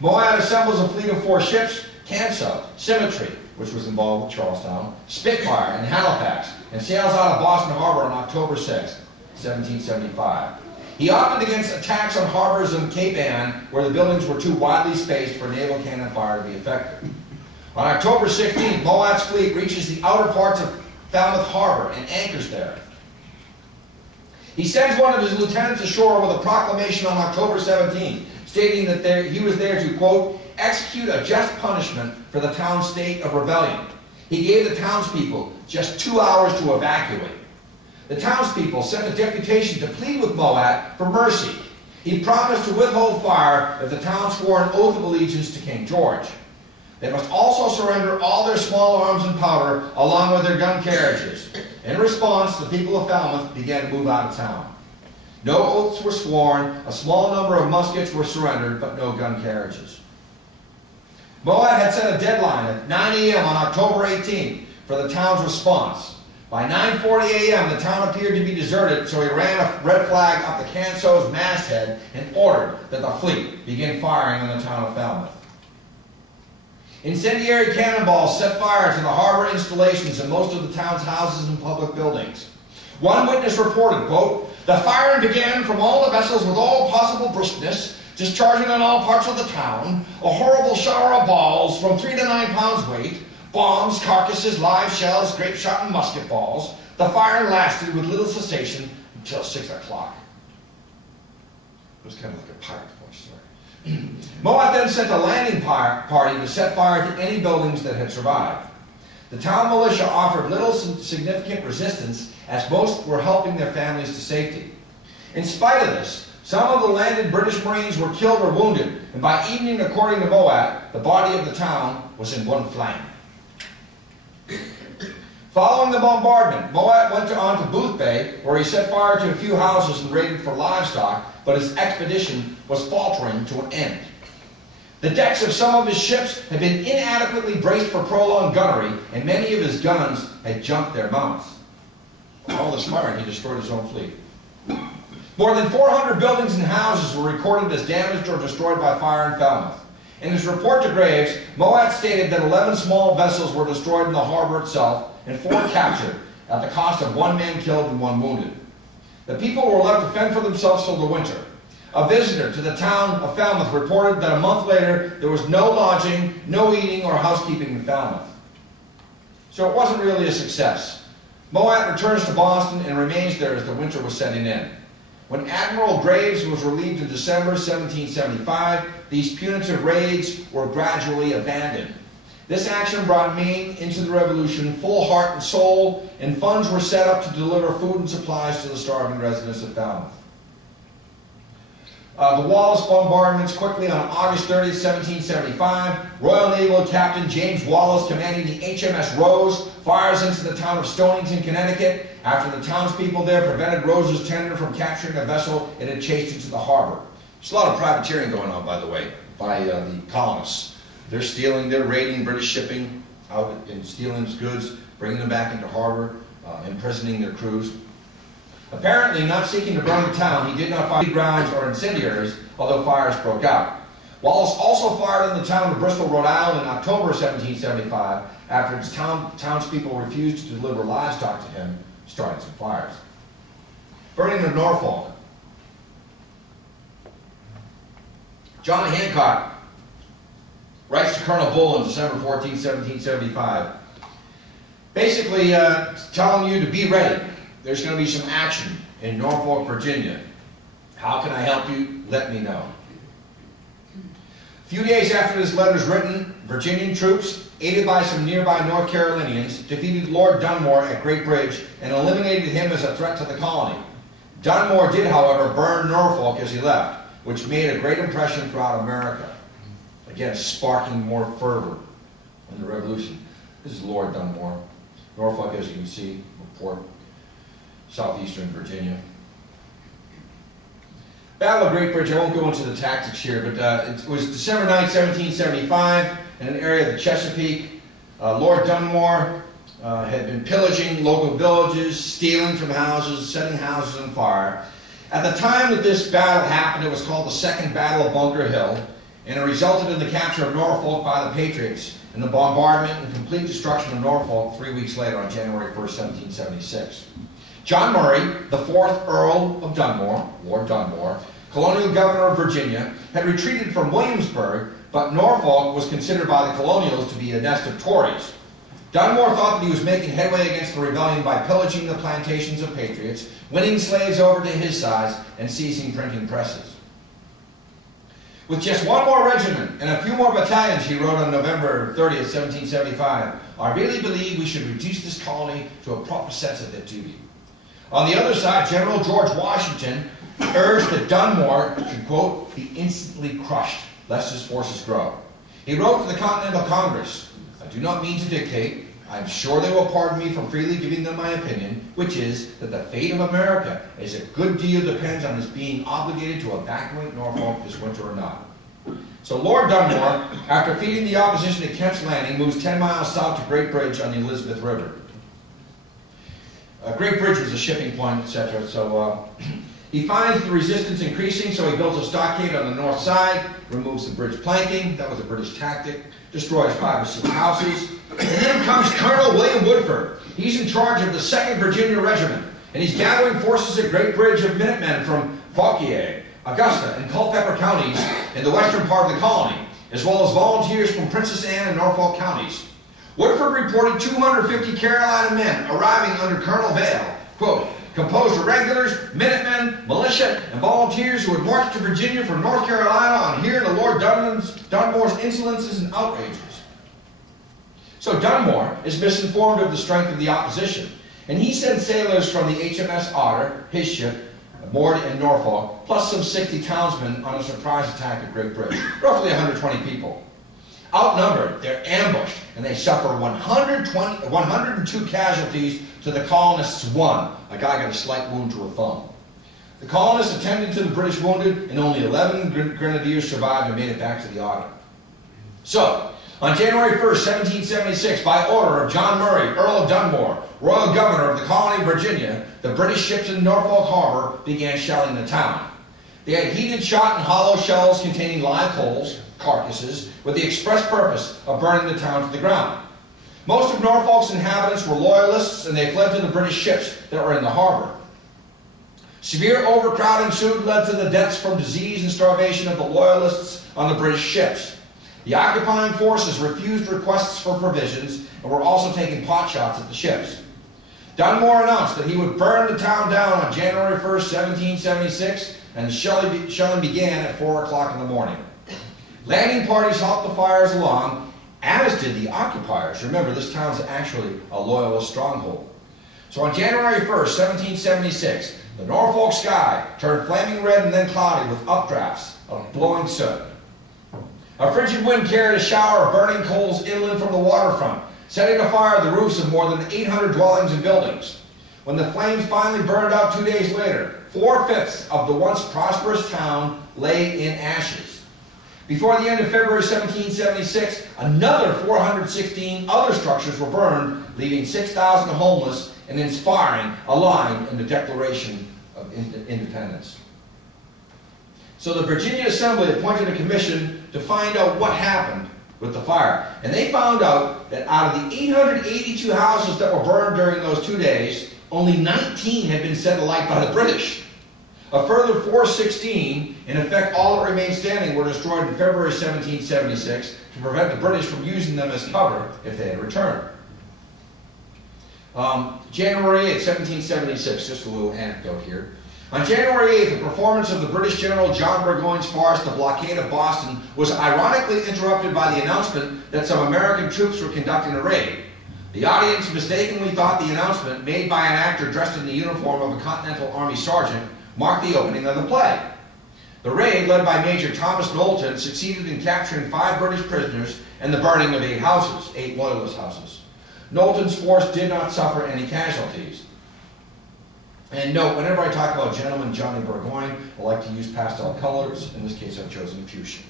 Moat assembles a fleet of 4 ships: Canso, Symmetry, which was involved with Charlestown, Spitfire, and Halifax, and sails out of Boston Harbor on October 6, 1775. He opted against attacks on harbors in Cape Ann, where the buildings were too widely spaced for naval cannon fire to be effective. On October 16th, Moat's fleet reaches the outer parts of Falmouth Harbor and anchors there. He sends one of his lieutenants ashore with a proclamation on October 17th, stating that he was there to, quote, execute a just punishment for the town's state of rebellion. He gave the townspeople just 2 hours to evacuate. The townspeople sent a deputation to plead with Moat for mercy. He promised to withhold fire if the town swore an oath of allegiance to King George. They must also surrender all their small arms and powder along with their gun carriages. In response, the people of Falmouth began to move out of town. No oaths were sworn, a small number of muskets were surrendered, but no gun carriages. Moat had set a deadline at 9 a.m. on October 18th for the town's response. By 9:40 a.m., the town appeared to be deserted, so he ran a red flag up the Canso's masthead and ordered that the fleet begin firing on the town of Falmouth. Incendiary cannonballs set fire to the harbor installations and most of the town's houses and public buildings. One witness reported, quote, the firing began from all the vessels with all possible briskness, discharging on all parts of the town, a horrible shower of balls from 3 to 9 pounds weight, bombs, carcasses, live shells, grape shot, and musket balls. The fire lasted with little cessation until 6 o'clock. It was kind of like a pirate voice, sorry. Moat then sent a landing party to set fire to any buildings that had survived. The town militia offered little significant resistance, as most were helping their families to safety. In spite of this, some of the landed British Marines were killed or wounded, and by evening, according to Moat, the body of the town was in one flame. Following the bombardment, Moat went on to Boothbay, where he set fire to a few houses and raided for livestock, but his expedition was faltering to an end. The decks of some of his ships had been inadequately braced for prolonged gunnery, and many of his guns had jumped their mounts. All this firing, he destroyed his own fleet. More than 400 buildings and houses were recorded as damaged or destroyed by fire in Falmouth. In his report to Graves, Moat stated that 11 small vessels were destroyed in the harbor itself and 4 captured, at the cost of 1 man killed and 1 wounded. The people were left to fend for themselves till the winter. A visitor to the town of Falmouth reported that a month later there was no lodging, no eating, or housekeeping in Falmouth. So it wasn't really a success. Moat returns to Boston and remains there as the winter was setting in. When Admiral Graves was relieved in December 1775, these punitive raids were gradually abandoned. This action brought Maine into the Revolution full heart and soul, and funds were set up to deliver food and supplies to the starving residents of Falmouth. The Wallace bombardments quickly on August 30, 1775. Royal Naval Captain James Wallace, commanding the HMS Rose, fires into the town of Stonington, Connecticut, after the townspeople there prevented Rose's tender from capturing a vessel it had chased into the harbor. There's a lot of privateering going on, by the way, by the colonists. They're stealing, they're raiding British shipping out and stealing its goods, bringing them back into harbor, imprisoning their crews. Apparently, not seeking to burn the town, he did not find grounds or incendiaries, although fires broke out. Wallace also fired on the town of Bristol, Rhode Island in October 1775, after its townspeople refused to deliver livestock to him, starting some fires. Burning of Norfolk. John Hancock writes to Colonel Bull on December 14, 1775, basically telling you to be ready. There's going to be some action in Norfolk, Virginia. How can I help you? Let me know. A few days after this letter is written, Virginian troops, aided by some nearby North Carolinians, defeated Lord Dunmore at Great Bridge and eliminated him as a threat to the colony. Dunmore did, however, burn Norfolk as he left, which made a great impression throughout America. Again, sparking more fervor in the Revolution. This is Lord Dunmore. Norfolk, as you can see, a port, southeastern Virginia. Battle of Great Bridge, I won't go into the tactics here, but it was December 9, 1775, in an area of the Chesapeake. Lord Dunmore had been pillaging local villages, stealing from houses, setting houses on fire. At the time that this battle happened, it was called the Second Battle of Bunker Hill, and it resulted in the capture of Norfolk by the Patriots and the bombardment and complete destruction of Norfolk 3 weeks later on January 1st, 1776. John Murray, the 4th Earl of Dunmore, Lord Dunmore, colonial governor of Virginia, had retreated from Williamsburg, but Norfolk was considered by the colonials to be a nest of Tories. Dunmore thought that he was making headway against the rebellion by pillaging the plantations of patriots, winning slaves over to his side, and seizing printing presses. With just one more regiment and a few more battalions, he wrote on November 30th, 1775, I really believe we should reduce this colony to a proper sense of their duty. On the other side, General George Washington urged that Dunmore should, quote, be instantly crushed, lest his forces grow. He wrote to the Continental Congress, I do not mean to dictate. I am sure they will pardon me for freely giving them my opinion, which is that the fate of America is a good deal depends on his being obligated to evacuate Norfolk this winter or not. So Lord Dunmore, after feeding the opposition at Kemp's Landing, moves 10 miles south to Great Bridge on the Elizabeth River. Great Bridge was a shipping point, etc. So he finds the resistance increasing, so he builds a stockade on the north side, removes the bridge planking, that was a British tactic, destroys 5 or 6 houses, and then comes Colonel William Woodford. He's in charge of the 2nd Virginia Regiment, and he's gathering forces at Great Bridge of Minutemen from Fauquier, Augusta, and Culpeper counties in the western part of the colony, as well as volunteers from Princess Anne and Norfolk counties. Woodford reported 250 Carolina men arriving under Colonel Vail, quote, composed of regulars, Minutemen, militia, and volunteers who had marched to Virginia from North Carolina on hearing of Lord Dunmore's insolences and outrages. So Dunmore is misinformed of the strength of the opposition, and he sent sailors from the HMS Otter, his ship, moored in Norfolk, plus some 60 townsmen on a surprise attack at Great Bridge, roughly 120 people. Outnumbered, they're ambushed, and they suffer 102 casualties to the colonists' 1. A guy got a slight wound to a thumb. The colonists attended to the British wounded, and only 11 grenadiers survived and made it back to the Otter. So, on January 1st, 1776, by order of John Murray, Earl of Dunmore, Royal Governor of the colony of Virginia, the British ships in Norfolk Harbor began shelling the town. They had heated shot and hollow shells containing live coals, carcasses, with the express purpose of burning the town to the ground. Most of Norfolk's inhabitants were loyalists, and they fled to the British ships that were in the harbor. Severe overcrowding soon led to the deaths from disease and starvation of the loyalists on the British ships. The occupying forces refused requests for provisions and were also taking pot shots at the ships. Dunmore announced that he would burn the town down on January 1st, 1776, and the shelling began at 4 o'clock in the morning. Landing parties helped the fires along, as did the occupiers. Remember, this town's actually a loyalist stronghold. So on January 1st, 1776, the Norfolk sky turned flaming red and then cloudy with updrafts of blowing soot. A frigid wind carried a shower of burning coals inland from the waterfront, setting afire the roofs of more than 800 dwellings and buildings. When the flames finally burned out 2 days later, 4/5 of the once prosperous town lay in ashes. Before the end of February 1776, another 416 other structures were burned, leaving 6,000 homeless and inspiring a line in the Declaration of Independence. So the Virginia Assembly appointed a commission to find out what happened with the fire. And they found out that out of the 882 houses that were burned during those 2 days, only 19 had been set alight by the British. A further 416, in effect all that remained standing, were destroyed in February 1776 to prevent the British from using them as cover if they had returned. January 8th, 1776, just a little anecdote here. On January 8th, the performance of the British General John Burgoyne's farce, The Blockade of Boston, was ironically interrupted by the announcement that some American troops were conducting a raid. The audience mistakenly thought the announcement, made by an actor dressed in the uniform of a Continental Army sergeant, marked the opening of the play. The raid, led by Major Thomas Knowlton, succeeded in capturing 5 British prisoners and the burning of 8 houses, 8 loyalist houses. Knowlton's force did not suffer any casualties. And note, whenever I talk about Gentleman Johnny Burgoyne, I like to use pastel colors. In this case, I've chosen fuchsia.